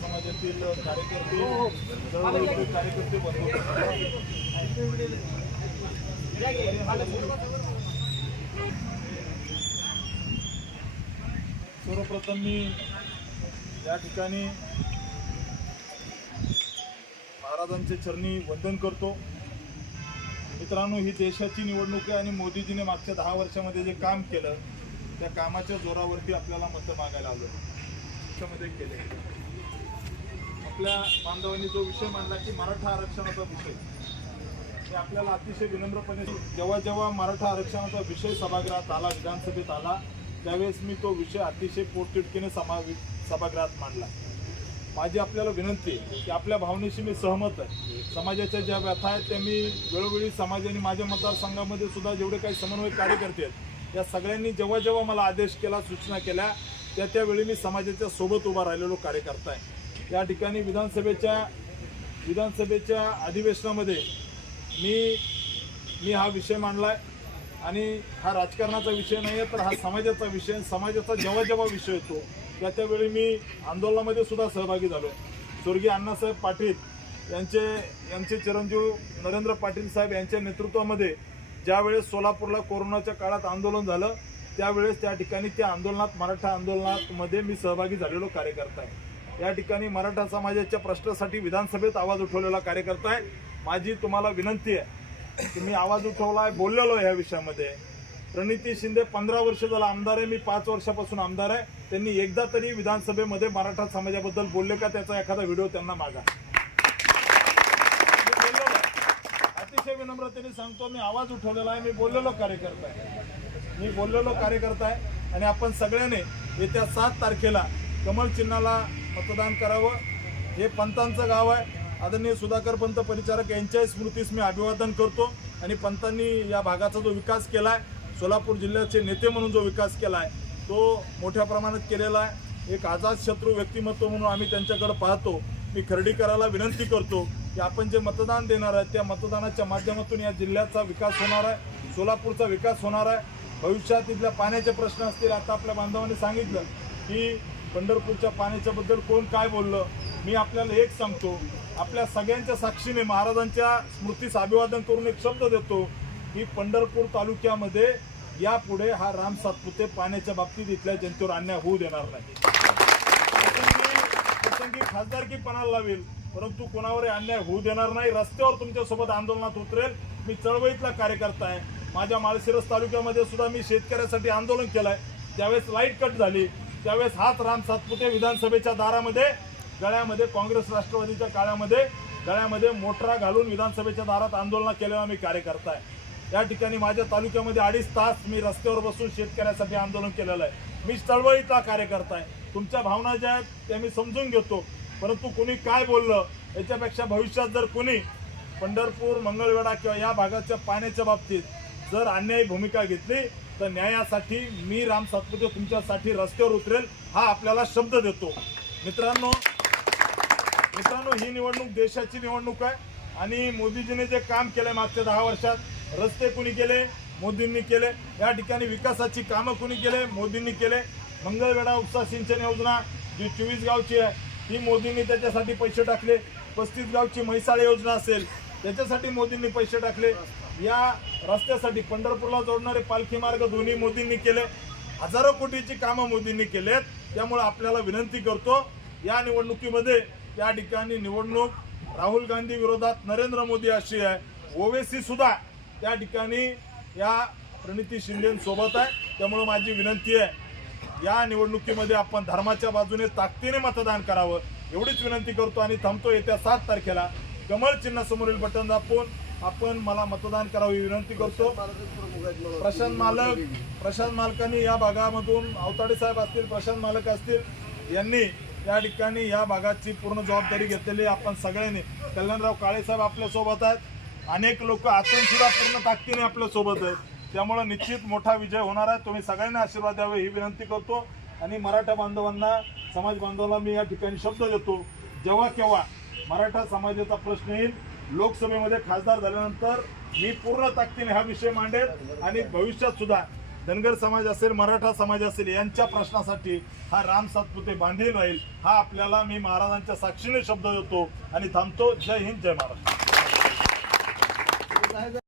समाजातील कार्यकर्ते हो, हो. कार्यकर्ते सर्वप्रथम मी या ठिकाणी महाराजांचे चरणी वंदन करतो मित्रांनो ही देशाची निवडणूक आहे आणि मोदीजीने मागच्या दहा वर्षामध्ये जे काम केलं त्या कामाच्या जोरावरती आपल्याला मतं मागायला आलं त्याच्यामध्ये केले आपल्या बांधवांनी जो विषय मांडला की मराठा आरक्षणाचा विषय हे आपल्याला अतिशय विनम्रपणे जेव्हा जेव्हा मराठा आरक्षणाचा विषय सभागृहात आला विधानसभेत आला त्यावेळेस मी तो विषय अतिशय पोटतिडकीने समावि सभागृहात मांडला माझी आपल्याला विनंती आहे की आपल्या भावनेशी मी सहमत आहे समाजाच्या ज्या व्यथा आहेत त्या मी वेळोवेळी समाज आणि माझ्या मतदारसंघामध्ये सुद्धा जेवढे काही समन्वय कार्यकर्ते आहेत या सगळ्यांनी जेव्हा जेव्हा मला आदेश केला सूचना केल्या त्या त्यावेळी मी समाजाच्या सोबत उभा राहिलेलो कार्यकर्ता आहे या ठिकाणी विधानसभेच्या विधानसभेच्या अधिवेशनामध्ये मी मी हा विषय मांडला आहे आणि हा राजकारणाचा विषय नाही आहे तर हा समाजाचा विषय समाजाचा जेव्हा जेव्हा विषय येतो त्या त्यावेळी मी आंदोलनामध्ये सुद्धा सहभागी झालो स्वर्गीय अण्णासाहेब पाटील यांचे यांचे चिरंजीव नरेंद्र पाटील साहेब यांच्या नेतृत्वामध्ये ज्यावेळेस सोलापूरला कोरोनाच्या काळात आंदोलन झालं त्यावेळेस त्या ठिकाणी त्या आंदोलनात मराठा आंदोलनामध्ये मी सहभागी झालेलो कार्यकर्ता आहे या ठिकाणी मराठा समाजाच्या प्रश्नासाठी विधानसभेत आवाज उठवलेला कार्यकर्ता आहे माझी तुम्हाला विनंती आहे की मी आवाज उठवला आहे बोललेलो ह्या विषयामध्ये प्रणिती शिंदे पंधरा वर्ष झाला आमदार आहे मी पाच वर्षापासून आमदार आहे त्यांनी एकदा तरी विधानसभेमध्ये मराठा समाजाबद्दल बोलले का त्याचा एखादा व्हिडिओ त्यांना मागा अतिशय विनम्रतेने सांगतो मी आवाज उठवलेला आहे मी बोललेलो कार्यकर्ता आहे मी बोललेलो कार्यकर्ता आहे आणि आपण सगळ्याने येत्या सात तारखेला कमल चिन्हाला मतदान करावं हे पंतांचं गाव आहे आदरणीय सुधाकर पंत परिचारक यांच्याही स्मृतीस मी अभिवादन करतो आणि पंतांनी या भागाचा जो विकास केला आहे सोलापूर जिल्ह्याचे नेते म्हणून जो विकास केला आहे तो मोठ्या प्रमाणात केलेला आहे एक आजाद शत्रू व्यक्तिमत्व म्हणून आम्ही त्यांच्याकडे पाहतो मी करायला विनंती करतो की आपण जे मतदान देणार आहे त्या मतदानाच्या माध्यमातून या जिल्ह्याचा विकास होणार आहे सोलापूरचा विकास होणार आहे भविष्यात इथल्या पाण्याचे प्रश्न असतील आता आपल्या बांधवांनी सांगितलं की पंढरपूरच्या बद्दल कोण काय बोललं मी आपल्याला एक सांगतो आपल्या सगळ्यांच्या साक्षीने महाराजांच्या स्मृतीस अभिवादन करून एक शब्द देतो की पंढरपूर तालुक्यामध्ये यापुढे हा राम सातपुते पाण्याच्या बाबतीत इथल्या जनतेवर अन्याय होऊ देणार नाही प्रसंगी खासदारकीपणाला लावेल परंतु कोणावरही अन्याय होऊ देणार नाही रस्त्यावर तुमच्यासोबत आंदोलनात उतरेल मी चळवळीतला कार्यकर्ता आहे माझ्या माळशिरस तालुक्यामध्ये सुद्धा मी शेतकऱ्यासाठी आंदोलन केलं आहे त्यावेळेस लाईट कट झाली त्यावेळेस हाच राम सातपुते विधानसभेच्या दारामध्ये गळ्यामध्ये काँग्रेस राष्ट्रवादीच्या काळामध्ये गळ्यामध्ये मोटरा घालून विधानसभेच्या दारात आंदोलन केलेला मी कार्यकर्ता आहे या ठिकाणी माझ्या तालुक्यामध्ये अडीच तास मी रस्त्यावर बसून शेतकऱ्यासाठी आंदोलन केलेलं आहे मी चळवळीचा कार्यकर्ता आहे तुमच्या भावना ज्या आहेत त्या मी समजून घेतो परंतु कुणी काय बोललं याच्यापेक्षा भविष्यात जर कुणी पंढरपूर मंगळवेढा किंवा या भागाच्या पाण्याच्या बाबतीत जर अन्यायी भूमिका घेतली तर न्यायासाठी मी राम सातपुते तुमच्यासाठी रस्त्यावर उतरेल हा आपल्याला शब्द देतो मित्रांनो मित्रांनो ही निवडणूक देशाची निवडणूक आहे आणि मोदीजीने जे काम केलंय मागच्या दहा वर्षात रस्ते कुणी केले मोदींनी केले या ठिकाणी विकासाची कामं कुणी केले मोदींनी केले मंगळवेढा उपसा सिंचन योजना जी चोवीस गावची आहे ती मोदींनी त्याच्यासाठी पैसे टाकले पस्तीस गावची म्हैसाळ योजना असेल त्याच्यासाठी मोदींनी पैसे टाकले या रस्त्यासाठी पंढरपूरला जोडणारे पालखी मार्ग दोन्ही मोदींनी केले हजारो कोटीची कामं मोदींनी केलेत त्यामुळे आपल्याला विनंती करतो या निवडणुकीमध्ये या ठिकाणी निवडणूक राहुल गांधी विरोधात नरेंद्र मोदी अशी आहे ओवेसी सुद्धा त्या ठिकाणी या प्रणिती सोबत आहे त्यामुळे माझी विनंती आहे या निवडणुकीमध्ये आपण धर्माच्या बाजूने ताकदीने मतदान करावं एवढीच विनंती करतो आणि थांबतो येत्या सात तारखेला कमळ चिन्हासमोरील बटन दाबून आपण मला मतदान ही विनंती करतो प्रशांत मालक प्रशांत मालकांनी या भागामधून अवताडे साहेब असतील प्रशांत मालक असतील यांनी या ठिकाणी या भागाची पूर्ण जबाबदारी घेतलेली आपण सगळ्यांनी कल्याणराव काळे साहेब आपल्यासोबत आहेत अनेक लोक सुद्धा पूर्ण ताकदीने आपल्यासोबत आहेत त्यामुळं निश्चित मोठा विजय होणार आहे तुम्ही सगळ्यांना आशीर्वाद द्यावे ही विनंती करतो आणि मराठा बांधवांना समाज बांधवांना मी या ठिकाणी शब्द देतो जेव्हा केव्हा मराठा समाजाचा प्रश्न येईल लोकसभेमध्ये खासदार झाल्यानंतर मी पूर्ण ताकदीने हा विषय मांडेल आणि भविष्यात सुद्धा धनगर समाज असेल मराठा समाज असेल यांच्या प्रश्नासाठी हा राम सातपुते बांधील राहील हा आपल्याला मी महाराजांच्या साक्षीने शब्द देतो आणि थांबतो जय हिंद जय महाराष्ट्र